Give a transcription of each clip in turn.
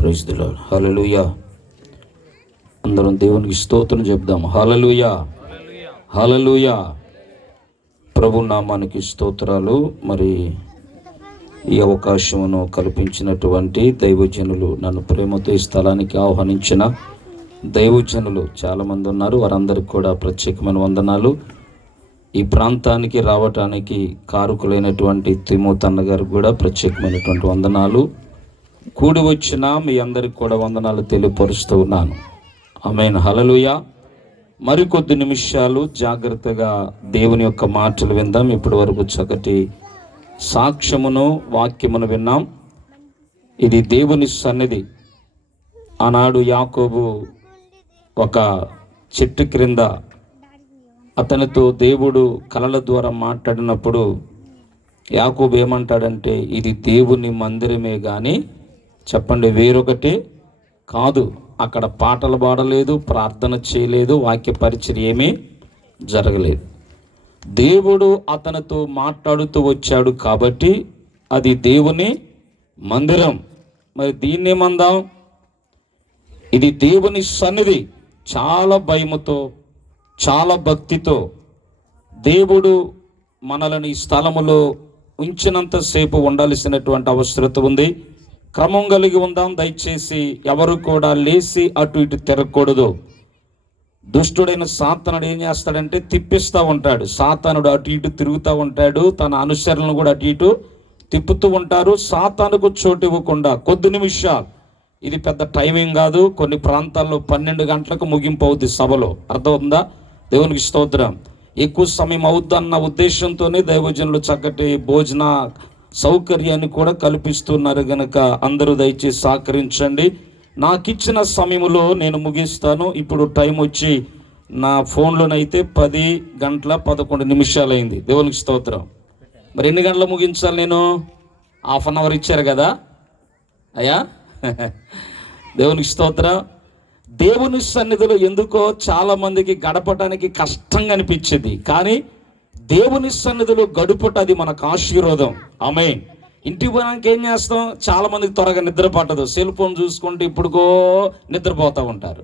Praise the lord. హల్లెలూయా. అందరం దేవునికి స్తోత్రం చెప్దాం. హల్లెలూయా, హల్లెలూయా. ప్రభు నామానికి స్తోత్రాలు. మరి ఈ అవకాశమును కల్పించినటువంటి దైవజనులు, నన్ను ప్రేమతో ఈ స్థలానికి ఆహ్వానించిన దైవజనులు చాలామంది ఉన్నారు. వారందరికీ కూడా ప్రత్యేకమైన వందనాలు. ఈ ప్రాంతానికి రావటానికి కారకులైనటువంటి తిమోతన్న గారు కూడా ప్రత్యేకమైనటువంటి వందనాలు. కూడి వచ్చిన మీ అందరికి కూడా వందనాలు తెలియపరుస్తూ ఉన్నాను. ఆమేన్. హల్లెలూయా. మరికొద్ది నిమిషాలు జాగ్రత్తగా దేవుని యొక్క మాటలు విందాం. ఇప్పటి వరకు చక్కటి సాక్ష్యమును వాక్యమును విన్నాం. ఇది దేవుని సన్నిధి. ఆనాడు యాకోబు ఒక చెట్టు క్రింద అతనితో దేవుడు కలల ద్వారా మాట్లాడినప్పుడు యాకోబు ఏమంటాడంటే, ఇది దేవుని మందిరమే కానీ చెప్పండి వేరొకటి కాదు. అక్కడ పాటలు పాడలేదు, ప్రార్థన చేయలేదు, వాక్య పరిచర్య ఏమీ జరగలేదు. దేవుడు అతనితో మాట్లాడుతూ వచ్చాడు కాబట్టి అది దేవుని మందిరం. మరి దీన్నేమందాం? ఇది దేవుని సన్నిధి. చాలా భయముతో, చాలా భక్తితో దేవుడు మనల్ని ఈ స్థలములో ఉంచినంతసేపు ఉండాల్సినటువంటి అవసరత ఉంది. క్రమం కలిగి ఉందాం. దయచేసి ఎవరు కూడా లేచి అటు ఇటు తిరగకూడదు. దుష్టుడైన సాతానుడు ఏం చేస్తాడంటే తిప్పిస్తూ ఉంటాడు. సాతానుడు అటు ఇటు తిరుగుతూ ఉంటాడు. తన అనుసరణను కూడా అటు ఇటు తిప్పుతూ ఉంటారు. సాతానుకు చోటు ఇవ్వకుండా కొద్ది నిమిషాలు, ఇది పెద్ద టైమింగ్ కాదు. కొన్ని ప్రాంతాల్లో 12 గంటలకు ముగింపు అవుద్ది సభలో. అర్థమవుతుందా? దేవునికి స్తోత్రం. ఎక్కువ సమయం అవుద్దన్న ఉద్దేశంతోనే దైవజనులు చక్కటి భోజన సౌకర్యాన్ని కూడా కల్పిస్తున్నారు. గనక అందరూ దయచేసి సహకరించండి. నాకు ఇచ్చిన సమయంలో నేను ముగిస్తాను. ఇప్పుడు టైం వచ్చి నా ఫోన్లోనైతే 10 గంటల 11 నిమిషాలు అయింది. దేవునికి స్తోత్రం. మరి ఎన్ని గంటలు ముగించాలి? నేను ½ అవర్ ఇచ్చారు కదా అయ్యా. దేవునికి స్తోత్రం. దేవుని సన్నిధిలో ఎందుకో చాలా మందికి గడపటానికి కష్టంగా అనిపించేది, కానీ దేవుని సన్నిధిలో గడుపుట అది మనకు ఆశీర్వాదం. ఆమేన్. ఇంటికి పోయినాక ఏం చేస్తాం? చాలా మందికి త్వరగా నిద్ర పట్టదు. సెల్ ఫోన్ చూసుకుంటే ఇప్పుడుకో నిద్రపోతూ ఉంటారు.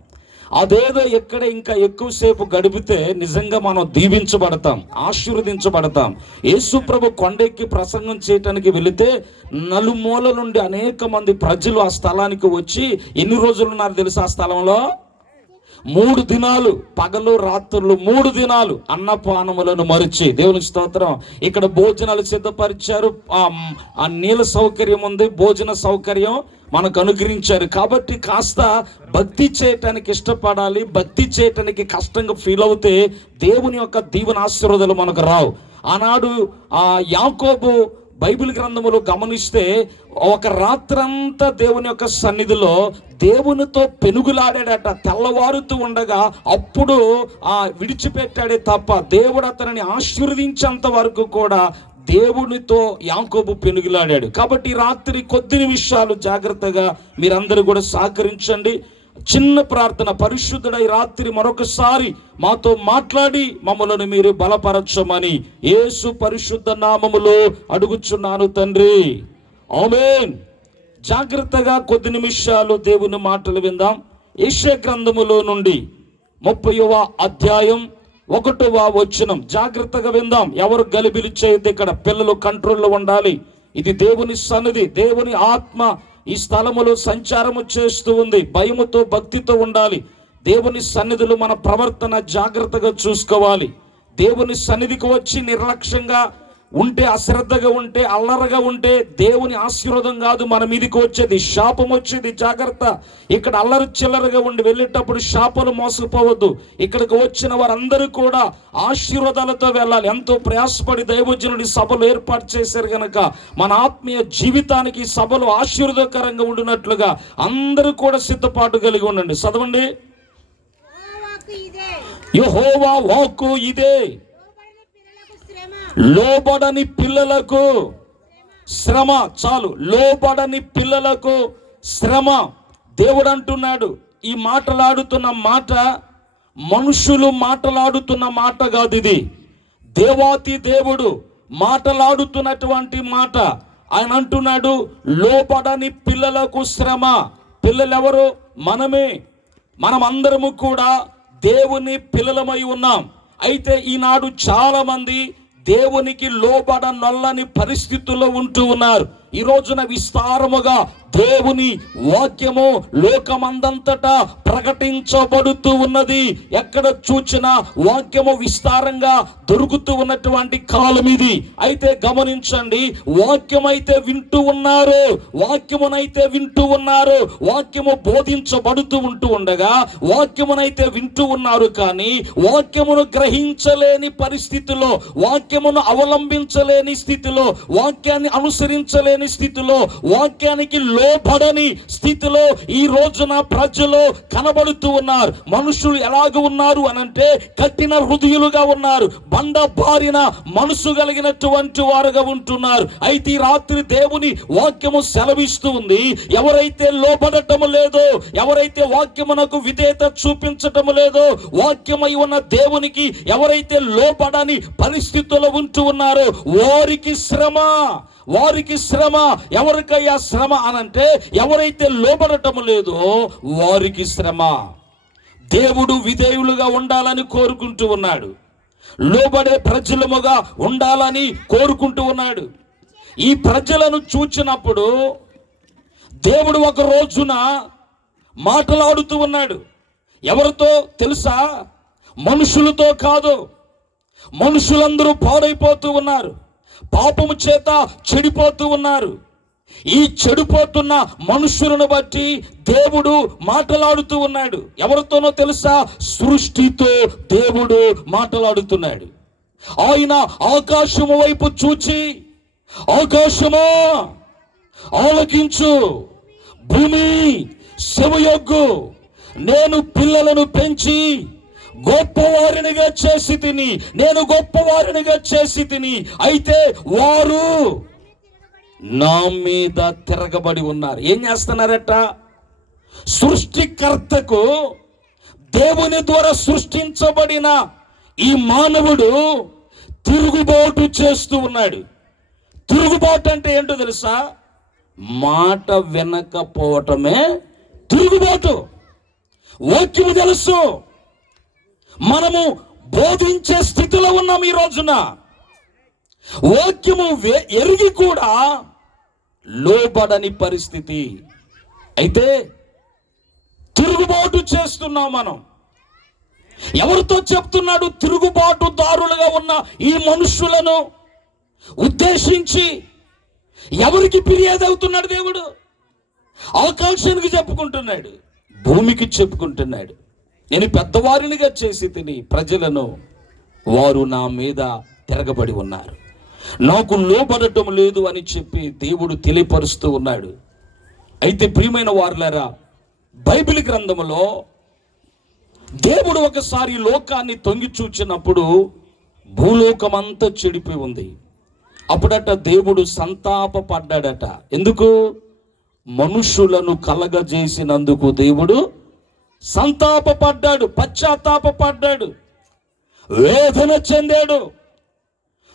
అదేదో ఎక్కడ ఇంకా ఎక్కువసేపు గడిపితే నిజంగా మనం దీవించబడతాం, ఆశీర్వదించబడతాం. యేసు ప్రభు కొండెక్కి ప్రసంగం చేయటానికి వెళితే నలుమూల నుండి అనేక మంది ప్రజలు ఆ స్థలానికి వచ్చి ఎన్ని రోజులు ఉన్నారు తెలుసా? ఆ స్థలంలో 3 దినాలు, పగలు రాత్రులు 3 దినాలు అన్నపానములను మరిచి. దేవునికి స్తోత్రం. ఇక్కడ భోజనాలు సిద్ధపరిచారు. ఆ నీళ్ళ సౌకర్యం ఉంది, భోజన సౌకర్యం మనకు అనుగ్రహించారు. కాబట్టి కాస్త భక్తి చేయటానికి ఇష్టపడాలి. భక్తి చేయటానికి కష్టంగా ఫీల్ అవుతే దేవుని యొక్క దీవెన ఆశీర్వాదాలు మనకు రావు. ఆనాడు యాకోబు బైబిల్ గ్రంథములో గమనిస్తే ఒక రాత్రంతా దేవుని యొక్క సన్నిధిలో దేవునితో పెనుగులాడాడట. తెల్లవారుతూ ఉండగా అప్పుడు విడిచిపెట్టాడే తప్ప దేవుడు అతనిని ఆశీర్వదించేంత వరకు కూడా దేవునితో యాకోబు పెనుగులాడాడు. కాబట్టి రాత్రి కొద్ది నిమిషాలు జాగ్రత్తగా మీరందరూ కూడా సహకరించండి. చిన్న ప్రార్థన. పరిశుద్ధుడై రాత్రి మరొకసారి మాతో మాట్లాడి మమ్మలను మీరు బలపరచమని యేసు పరిశుద్ధ నామములో అడుగుచున్నాను తండ్రి. ఆమేన్. జాగ్రత్తగా కొద్ది నిమిషాలు దేవుని మాటలు విందాం. యెషయా గ్రంథములో నుండి 30వ అధ్యాయం 1వ వచనం. జాగ్రత్తగా విందాం. ఎవరు గలిబిలి చేయొద్దు. ఇక్కడ పిల్లలు కంట్రోల్లో ఉండాలి. ఇది దేవుని సన్నిధి. దేవుని ఆత్మ ఈ స్థలములో సంచారము చేస్తూ ఉంది. భయముతో, భక్తితో ఉండాలి. దేవుని సన్నిధిలో మన ప్రవర్తన జాగ్రత్తగా చూసుకోవాలి. దేవుని సన్నిధికి వచ్చి నిర్లక్ష్యంగా ఉంటే, అశ్రద్ధగా ఉంటే, అల్లరగా ఉంటే దేవుని ఆశీర్వాదం కాదు మన మీదకి వచ్చేది, శాపం వచ్చేది. జాగ్రత్త. ఇక్కడ అల్లరి చిల్లరగా ఉండి వెళ్ళేటప్పుడు శాపాలు మోసపోవద్దు. ఇక్కడికి వచ్చిన వారందరూ కూడా ఆశీర్వాదాలతో వెళ్ళాలి. ఎంతో ప్రయాసపడి దైవజనుడి సభలు ఏర్పాటు చేశారు కనుక మన ఆత్మీయ జీవితానికి సభలు ఆశీర్వాదకరంగా ఉండినట్లుగా అందరూ కూడా సిద్ధపాటు కలిగి ఉండండి. చదవండి. యెహోవా వాక్కు ఇదే, లోబడని పిల్లలకు శ్రమ. చాలు. లోబడని పిల్లలకు శ్రమ. దేవుడు అంటున్నాడు. ఈ మాటలాడుతున్న మాట మనుషులు మాటలాడుతున్న మాట కాదు. ఇది దేవాతి దేవుడు మాటలాడుతున్నటువంటి మాట. ఆయన అంటున్నాడు, లోబడని పిల్లలకు శ్రమ. పిల్లలు ఎవరు? మనమే. మనమందరము కూడా దేవుని పిల్లలమై ఉన్నాం. అయితే ఈనాడు చాలా మంది దేవునికి లోబడనొల్లని పరిస్థితుల్లో ఉంటూ ఉన్నారు. ఈ రోజున విస్తారముగా దేవుని వాక్యము లోకమందంతటా ప్రకటించబడుతూ ఉన్నది. ఎక్కడ చూచినా వాక్యము విస్తారంగా దొరుకుతూ ఉన్నటువంటి కాలం ఇది. అయితే గమనించండి, వాక్యమైతే వింటూ ఉన్నారు, వాక్యమునైతే వింటూ ఉన్నారు, వాక్యము బోధించబడుతూ ఉంటూ ఉండగా వాక్యమునైతే వింటూ ఉన్నారు. కానీ వాక్యమును గ్రహించలేని పరిస్థితిలో, వాక్యమును అవలంబించలేని స్థితిలో, వాక్యాన్ని అనుసరించలేని స్థితిలో, వాక్యానికి లోబడని స్థితిలో ఈ రోజున ప్రజలు కనబడుతూ ఉన్నారు. మనుషులు ఎలాగ ఉన్నారు అనంటే కఠిన హృదయులుగా ఉన్నారు, బండ బారిన మనసు కలిగినటువంటి వారుగా ఉంటున్నారు. అయితే ఈ రాత్రి దేవుని వాక్యము సెలవిస్తూ ఉంది, ఎవరైతే లోబడటం లేదో, ఎవరైతే వాక్యమునకు విధేయత చూపించటం లేదో, వాక్యమై ఉన్న దేవునికి ఎవరైతే లోబడని పరిస్థితుల్లో ఉంటూ ఉన్నారో వారికి శ్రమ, వారికి శ్రమ. ఎవరికయ్యా శ్రమ అనంటే ఎవరైతే లోబడటం లేదో వారికి శ్రమ. దేవుడు విధేయులుగా ఉండాలని కోరుకుంటూ ఉన్నాడు, లోబడే ప్రజలముగా ఉండాలని కోరుకుంటూ ఉన్నాడు. ఈ ప్రజలను చూచినప్పుడు దేవుడు ఒక రోజున మాట్లాడుతూ ఉన్నాడు. ఎవరితో తెలుసా? మనుషులతో కాదు. మనుషులందరూ పాడైపోతూ ఉన్నారు, పాపము చేత చెడిపోతూ ఉన్నారు. ఈ చెడిపోతున్న మనుషులను బట్టి దేవుడు మాట్లాడుతూ ఉన్నాడు. ఎవరితోనో తెలుసా? సృష్టితో దేవుడు మాట్లాడుతున్నాడు. ఆయన ఆకాశము వైపు చూచి, ఆకాశమా ఆలకించు, భూమి సెవయొగ్గు, నేను పిల్లలను పెంచి గొప్పవారినిగా చేసి తిని, నేను గొప్పవారినిగా చేసి తిని, అయితే వారు నా మీద తిరగబడి ఉన్నారు. ఏం చేస్తున్నారట? సృష్టికర్తకు, దేవుని ద్వారా సృష్టించబడిన ఈ మానవుడు తిరుగుబాటు చేస్తూ ఉన్నాడు. తిరుగుబాటు అంటే ఏంటో తెలుసా? మాట వినకపోవటమే తిరుగుబాటు. వాక్యము తెలుసు, మనము బోధించే స్థితిలో ఉన్నాం. ఈ రోజున వాక్యము ఎరిగి కూడా లోబడని పరిస్థితి. అయితే తిరుగుబాటు చేస్తున్నాం మనం. ఎవరితో చెప్తున్నాడు? తిరుగుబాటుదారులుగా ఉన్న ఈ మనుషులను ఉద్దేశించి ఎవరికి ఫిర్యాదు అవుతున్నాడు దేవుడు? ఆకాశానికి చెప్పుకుంటున్నాడు, భూమికి చెప్పుకుంటున్నాడు. నేను పెద్దవారినిగా చేసి తిని ప్రజలను, వారు నా మీద తిరగబడి ఉన్నారు, నాకు లోబడటం లేదు అని చెప్పి దేవుడు తెలియపరుస్తూ ఉన్నాడు. అయితే ప్రియమైన వారులారా, బైబిల్ గ్రంథములో దేవుడు ఒకసారి లోకాన్ని తొంగి చూచినప్పుడు భూలోకమంతా చెడిపోయి ఉంది. అప్పుడట దేవుడు సంతాపపడ్డాడట. ఎందుకు? మనుషులను కలగజేసినందుకు దేవుడు సంతాపపడ్డాడు, పశ్చాత్తాపపడ్డాడు, వేదన చెందాడు.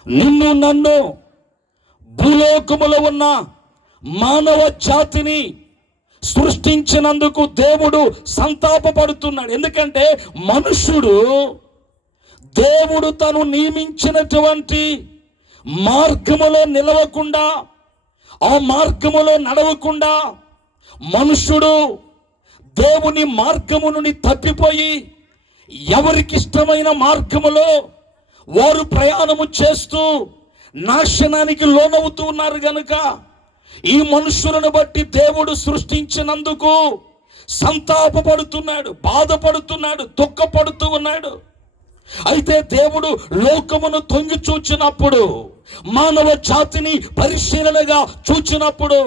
నిన్ను నన్ను భూలోకములో ఉన్న మానవ జాతిని సృష్టించినందుకు దేవుడు సంతాపపడుతున్నాడు. ఎందుకంటే మనుషుడు దేవుడు తను నియమించినటువంటి మార్గములో నిలవకుండా, ఆ మార్గములో నడవకుండా, మనుషుడు దేవుని మార్గము నుండి తప్పిపోయి ఎవరికి ఇష్టమైన మార్గములో వారు ప్రయాణము చేస్తూ నాశనానికి లోనవుతూ ఉన్నారు గనుక ఈ మనుషులను బట్టి దేవుడు సృష్టించినందుకు సంతాపపడుతున్నాడు, బాధపడుతున్నాడు, దుఃఖపడుతూ ఉన్నాడు. అయితే దేవుడు లోకమును తొంగి చూచినప్పుడు, మానవ జాతిని పరిశీలనగా చూచినప్పుడు,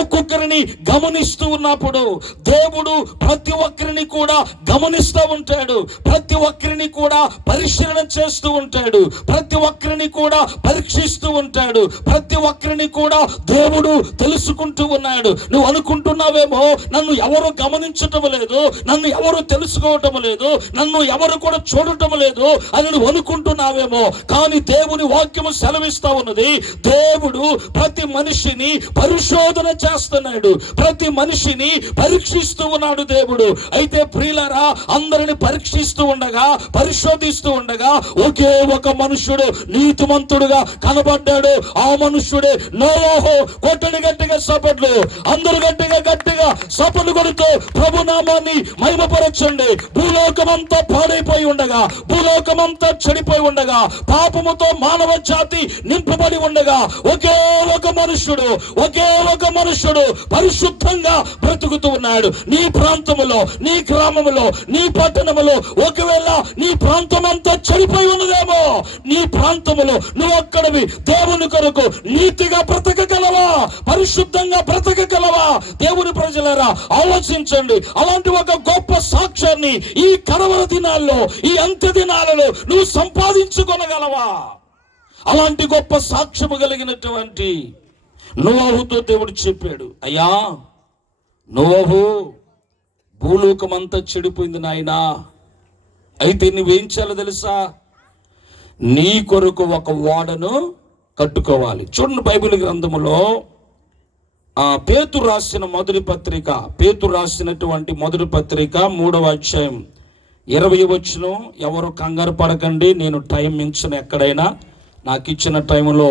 ఒక్కొక్కరిని గమనిస్తూ ఉన్నప్పుడు దేవుడు ప్రతి ఒక్కరిని కూడా గమనిస్తూ ఉంటాడు, ప్రతి ఒక్కరిని కూడా పరిశీలన చేస్తూ ఉంటాడు, ప్రతి ఒక్కరిని కూడా పరీక్షిస్తూ ఉంటాడు, ప్రతి ఒక్కరిని కూడా దేవుడు తెలుసుకుంటూ ఉన్నాడు. నువ్వు అనుకుంటున్నావేమో నన్ను ఎవరు గమనించటం లేదు, నన్ను ఎవరు తెలుసుకోవటం లేదు, నన్ను ఎవరు కూడా చూడటం లేదు అని నువ్వు అనుకుంటున్నావేమో. కానీ దేవుని వాక్యము సెలవిస్తుంది, సెలవిస్తా ఉన్నది, దేవుడు ప్రతి మనిషిని పరిశోధన చేస్తున్నాడు, ప్రతి మనిషిని పరీక్షిస్తూ ఉన్నాడు దేవుడు. అయితే ప్రియులారా, అందరిని పరీక్షిస్తూ ఉండగా, పరిశోధిస్తూ ఉండగా ఒకే ఒక మనుష్యుడు నీతిమంతుడుగా కనబడ్డాడు. ఆ మనుష్యుడే నోవాహు. కొట్టడి గట్టిగా సపట్లు, అందరూ గట్టిగా సపట్లు కొడుతూ ప్రభునామాన్ని మహిమపరచండి. భూలోకమంతా పాడైపోయి ఉండగా, భూలోకమంతా చెడిపోయి ఉండగా, పాపముతో మానవ జాతి నింపబడి ఉండగా ఒకే ఒక మనుష్యుడు పరిశుద్ధంగా బ్రతుకుతూ ఉన్నాడు. నీ ప్రాంతములో, నీ గ్రామములో, నీ పట్టణములో ఒకవేళ నీ ప్రాంతం అంతా చెడిపోయి ఉన్నదేమో, నీ ప్రాంతములో నువ్వు ఒక్కడివి దేవుని కొరకు నీతిగా బ్రతకగలవా, పరిశుద్ధంగా బ్రతకగలవా? దేవుని ప్రజలారా, ఆలోచించండి. అలాంటి ఒక గొప్ప సాక్ష్యాన్ని ఈ కడవర దినాల్లో, ఈ అంత్య దినాలలో నువ్వు సంపాదించుకొనగలవా? అలాంటి గొప్ప సాక్ష్యము కలిగినటువంటి నోవాహుతో దేవుడు చెప్పాడు, అయ్యా నోవాహు, భూలోకమంతా చెడిపోయింది నాయనా, అయితే నువ్వేం చేయాలో తెలుసా? నీ కొరకు ఒక ఓడను కట్టుకోవాలి. చూడండి, బైబిల్ గ్రంథములో పేతురు రాసినటువంటి మొదటి పత్రిక 3వ అధ్యాయం 20వ వచనం. ఎవరు కంగారు పడకండి, నేను టైం మించిన ఎక్కడైనా నాకు ఇచ్చిన టైంలో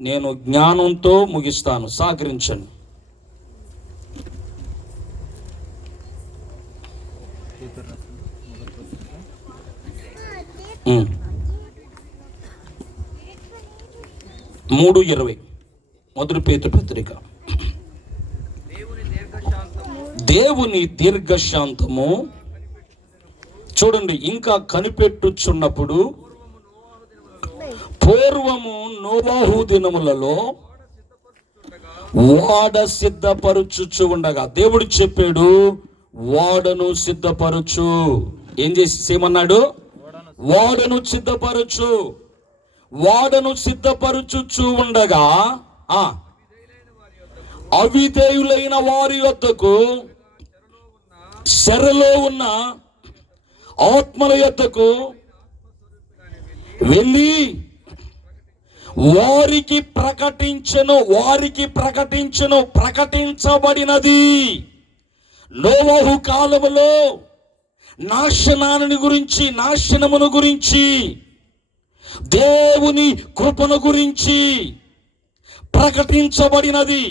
నేను జ్ఞానంతో ముగిస్తాను, సహకరించండి. మూడు 20 మొదటి పేతురు పత్రిక. దేవుని దీర్ఘశాంతము చూడండి, ఇంకా కనిపెట్టుచున్నప్పుడు పూర్వము నోవాహు దినములలో ఓడ సిద్ధపరచుచు ఉండగా, దేవుడు చెప్పాడు ఓడను సిద్ధపరచు. ఏం చేయమన్నాడు? ఓడను సిద్ధపరచు. ఓడను సిద్ధపరచుచు ఉండగా అవిధేయులైన వారి యొద్దకు, చెరలో ఉన్న ఆత్మల యొద్దకు వెళ్ళి వారికి ప్రకటించబడినది. నోవాహు కాలములో నాశనమును గురించి, దేవుని కృపను గురించి ప్రకటించబడినది.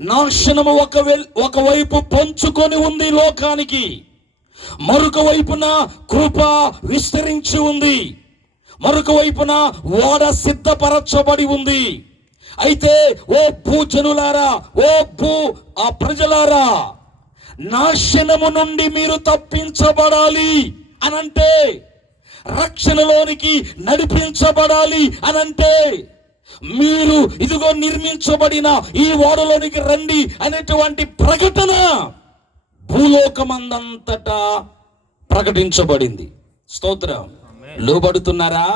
నాశనము ఒకవైపు పంచుకొని ఉంది లోకానికి, మరొక వైపున కృప విస్తరించి ఉంది, మరొక వైపున ఓడ సిద్ధపరచబడి ఉంది. అయితే ఓ భూజనులారా, ఓ ప్రజలారా, నాశనము నుండి మీరు తప్పించబడాలి అనంటే, రక్షణలోనికి నడిపించబడాలి అనంటే, మీరు ఇదిగో నిర్మించబడిన ఈ ఓడలోనికి రండి అనేటువంటి ప్రకటన భూలోకమందంతటా ప్రకటించబడింది. స్తోత్రం. లోబడుతున్నారా?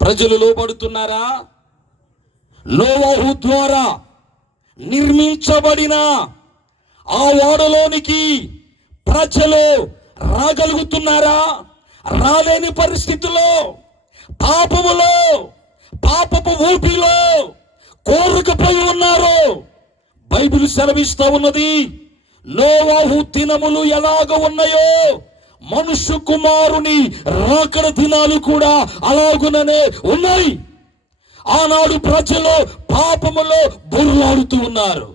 ప్రజలు లోబడుతున్నారా? నోవాహు ద్వారా నిర్మించబడిన ఆ ఓడలోనికి ప్రజలు రాగలుగుతున్నారా? రాలేని పరిస్థితిలో, పాపపు ఊపిలో కోరుకుపోయి ఉన్నారు. బైబిల్ సెలవిస్తా ఉన్నది, నోవాహు దినములు ఎలాగ ఉన్నాయో మనుష్య కుమారుని రాకడ దినాలు కూడా అలాగుననే ఉన్నాయి. ఆనాడు ప్రజలు పాపములో బుర్లాడుతూ ఉన్నారు,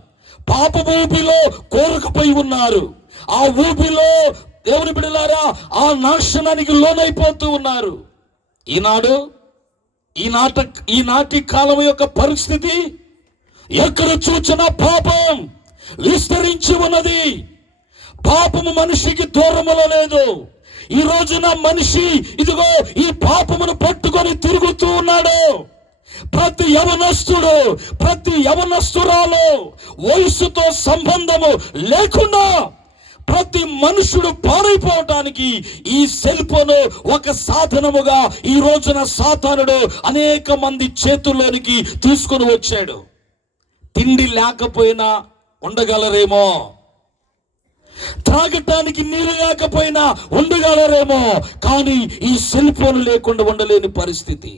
పాప ఊపిలో కోరుకుపోయి ఉన్నారు. ఆ ఊపిలో దేవుని బిడ్డలారా ఆ నాశనానికి లోనైపోతూ ఉన్నారు. ఈనాటి కాలం యొక్క పరిస్థితి, ఎక్కడ చూచినా పాపం విస్తరించి ఉన్నది. పాపము మనిషికి దూరములో లేదు. ఈ రోజున మనిషి ఇదిగో ఈ పాపమును పట్టుకొని తిరుగుతూ ఉన్నాడు. ప్రతి యవనస్తురాలు వయసుతో సంబంధము లేకుండా ప్రతి మనుషుడు పాడైపోవటానికి ఈ సెల్ ఫోన్ ఒక సాధనముగా ఈ రోజున సాతానుడు అనేక మంది చేతుల్లోనికి తీసుకుని వచ్చాడు. తిండి లేకపోయినా ఉండగలరేమో, త్రాగటానికి నీరు లేకపోయినా ఉండగలరేమో, కానీ ఈ సెల్ ఫోన్ లేకుండా ఉండలేని పరిస్థితి.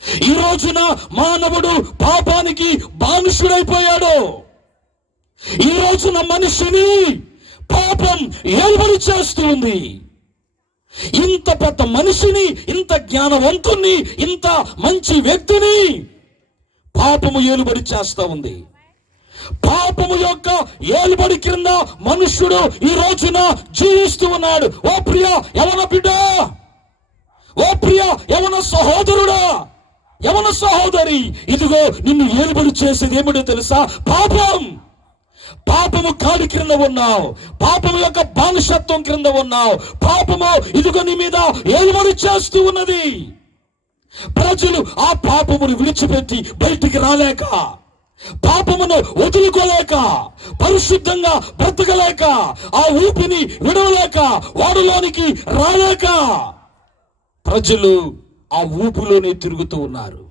ఈ రోజున మానవుడు పాపానికి బానిసుడైపోయాడు. ఈ రోజున మనిషిని పాపం ఏలుబడి చేస్తుంది. ఇంత పెద్ద మనిషిని, ఇంత జ్ఞానవంతుణ్ణి, ఇంత మంచి వ్యక్తిని పాపము ఏలుబడి చేస్తా ఉంది. పాపము యొక్క ఏలుబడి కింద మనుష్యుడు ఈ రోజున జీవిస్తూ ఉన్నాడు. ఓ ప్రియ యవన బిడ్డ, ఓ ప్రియ యవన సహోదరుడా, యవన సహోదరి, ఇదిగో నిన్ను ఏలుబడి చేసేది ఏమిటో తెలుసా? పాపం. పాపము కాడి క్రింద ఉన్నావు, పాపము యొక్క బానిసత్వం క్రింద ఉన్నావు. పాపము ఇదిగో నీ మీద ఏలుబడి చేస్తూ ఉన్నది. ప్రజలు ఆ పాపమును విడిచిపెట్టి బయటికి రాలేక, పాపమును వదులుకోలేక, పరిశుద్ధంగా బ్రతకలేక, ఆ ఊపిని విడవలేక, వాడులోనికి రాలేక ప్రజలు ఆ ఊపులోనే తిరుగుతూ ఉన్నారు.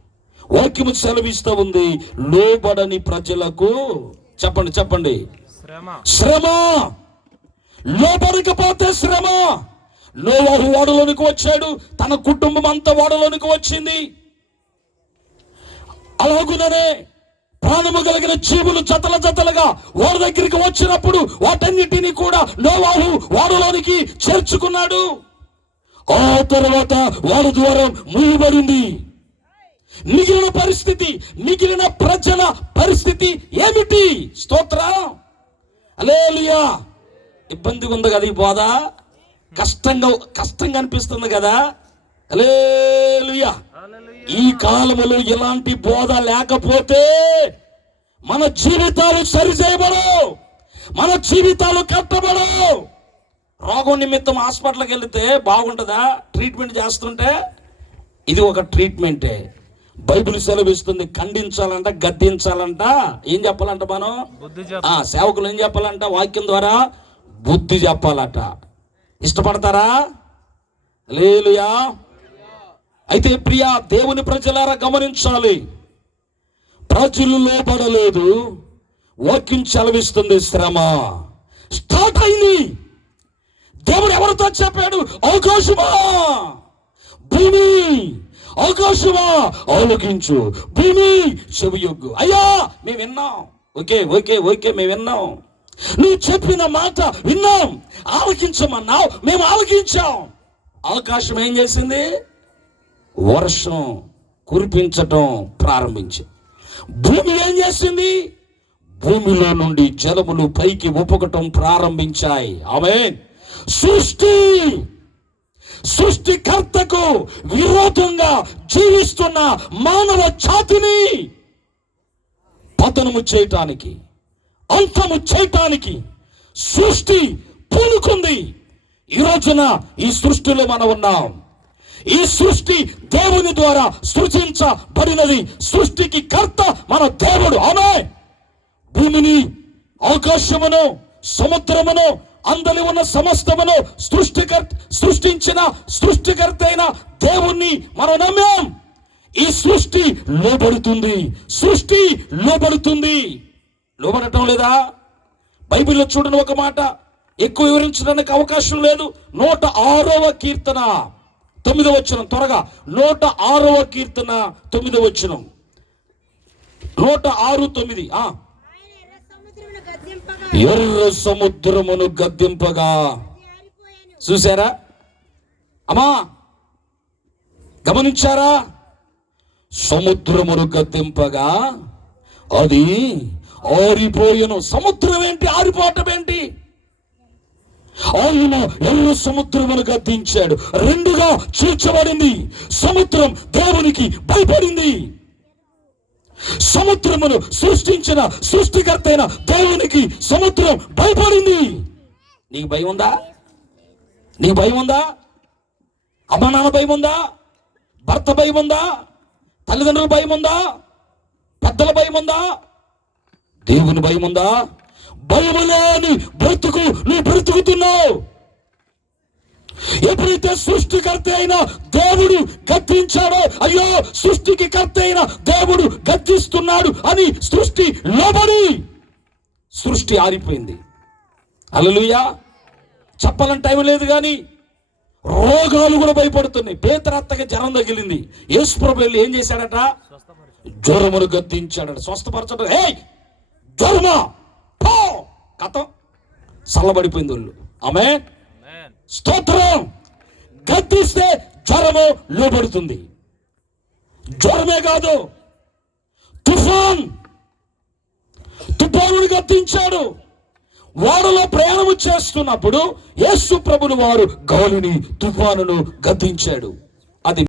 వాక్యము సెలవిస్తూ ఉంది, లోబడని ప్రజలకు చెప్పండి చెప్పండి శ్రమ. లోబడకపోతే శ్రమ. నోవహు ఓడలోనికి వచ్చాడు, తన కుటుంబం అంతా ఓడలోనికి వచ్చింది. అలాగుననే ప్రాణము కలిగిన జీవులు జతల జతలుగా ఓడ దగ్గరికి వచ్చినప్పుడు వాటన్నిటినీ కూడా నోవహు ఓడలోనికి చేర్చుకున్నాడు. ఆ తర్వాత ఓడ ద్వారం మూయబడింది. మిగిలిన పరిస్థితి, మిగిలిన ప్రజల పరిస్థితి ఏమిటి? స్తోత్రం, హల్లెలూయా. ఇబ్బందిగా ఉంది కదా ఈ బోధ, కష్టంగా అనిపిస్తుంది కదా. హల్లెలూయా. ఈ కాలములో ఇలాంటి బోధ లేకపోతే మన జీవితాలు సరిచేయబడవు, మన జీవితాలు కట్టబడవు. రోగం నిమిత్తం హాస్పిటల్కి వెళితే బాగుంటుందా? ట్రీట్మెంట్ చేస్తుంటే ఇది ఒక ట్రీట్మెంటే. బైబిల్ సెలవిస్తుంది, ఖండించాలంట, గద్దించాలంట. ఏం చెప్పాలంట? మనం సేవకులు ఏం చెప్పాలంట? వాక్యం ద్వారా బుద్ధి చెప్పాలట. ఇష్టపడతారా? హల్లెలూయా. అయితే ప్రియా దేవుని ప్రజలారా గమనించాలి, ప్రజలు లోబడలేదు. వాక్యం సెలవిస్తుంది, శ్రమ స్టార్ట్ అయింది. దేవుడు ఎవరితో చెప్పాడు? ఆకాశమా భూమి, ఆకాశమా ఆలోకించు, భూమి చెవియొగ్గు. అయ్యా మేము విన్నాం, ఓకే ఓకే ఓకే మేము విన్నాం, నువ్వు చెప్పిన మాట విన్నాం, ఆలకించమన్నావు, మేము ఆలకించాం. ఆకాశం ఏం చేసింది? వర్షం కురిపించటం ప్రారంభించింది. భూమి ఏం చేసింది? భూమిలో నుండి జలములు పైకి ఉప్పకటం ప్రారంభించాయి. ఆమేన్. సృష్టికర్తకు విరోధంగా జీవిస్తున్న మానవ జాతిని పతనము చేయటానికి, అంతము చేయటానికి సృష్టి పూనుకుంది. ఈ రోజున ఈ సృష్టిలో మనం ఉన్నాం. ఈ సృష్టి దేవుని ద్వారా సృజించబడినది. సృష్టికి కర్త మన దేవుడు. ఆమేన్. భూమిని, ఆకాశమును, సముద్రమును, అందలి ఉన్న సమస్తమును సృష్టించిన సృష్టికర్త అయిన దేవుణ్ణి మనం నమ్మాం. ఈ సృష్టి లోబడుతుంది, సృష్టి లోబడుతుంది. లోబడటం లేదా? బైబిల్లో చూడని ఒక మాట, ఎక్కువ వివరించడానికి అవకాశం లేదు. 106వ కీర్తన 9వ వచనం. త్వరగా 106వ కీర్తన 9వ వచనం. 106:9. ఎర్ర సముద్రమును గద్దింపగా. చూసారా అమ్మా? గమనించారా? సముద్రమును గద్దింపగా అది ఆరిపోయెను. సముద్రం ఏంటి? ఆరిపోవటం ఏంటి? ఆయన ఎర్ర సముద్రమును గద్దించాడు, రెండుగా చీల్చబడింది. సముద్రం దేవునికి భయపడింది. సముద్రమును సృష్టించిన సృష్టికర్త అయిన దేవునికి సముద్రం భయపడింది. నీకు భయం ఉందా? నీకు భయం ఉందా? అమ్మ నాన్న భయం ఉందా? భర్త భయం ఉందా? తల్లిదండ్రుల భయం ఉందా? పెద్దల భయం ఉందా? దేవుని భయం ఉందా? భయములేని బ్రతుకు నువ్వు బ్రతుకుతున్నావు. ఎప్పుడైతే సృష్టికర్త అయిన దేవుడు గద్దించాడో, అయ్యో సృష్టికి కర్త అయిన దేవుడు గద్దిస్తున్నాడు అని సృష్టి లోబడి సృష్టి ఆరిపోయింది. హల్లెలూయా. చెప్పాలని టైం లేదు కానీ రోగాలు కూడా భయపడుతున్నాయి. పేతురత్తకి జ్వరం తగిలింది. యేసు ప్రభువు వెళ్ళి ఏం చేశాడట? జ్వరమును గద్దించాడట, స్వస్థపరచడం. హే జ్వరమా పో, కథం చల్లబడిపోయింది ఒళ్ళు. ఆమేన్, స్తోత్రం. గద్దిస్తే జ్వరము లోబడుతుంది. జ్వరమే కాదు, తుఫానుని గద్దించాడు. ఓడలో ప్రయాణము చేస్తున్నప్పుడు యేసు ప్రభువుని వారు గాలిని తుఫానును గద్దించాడు.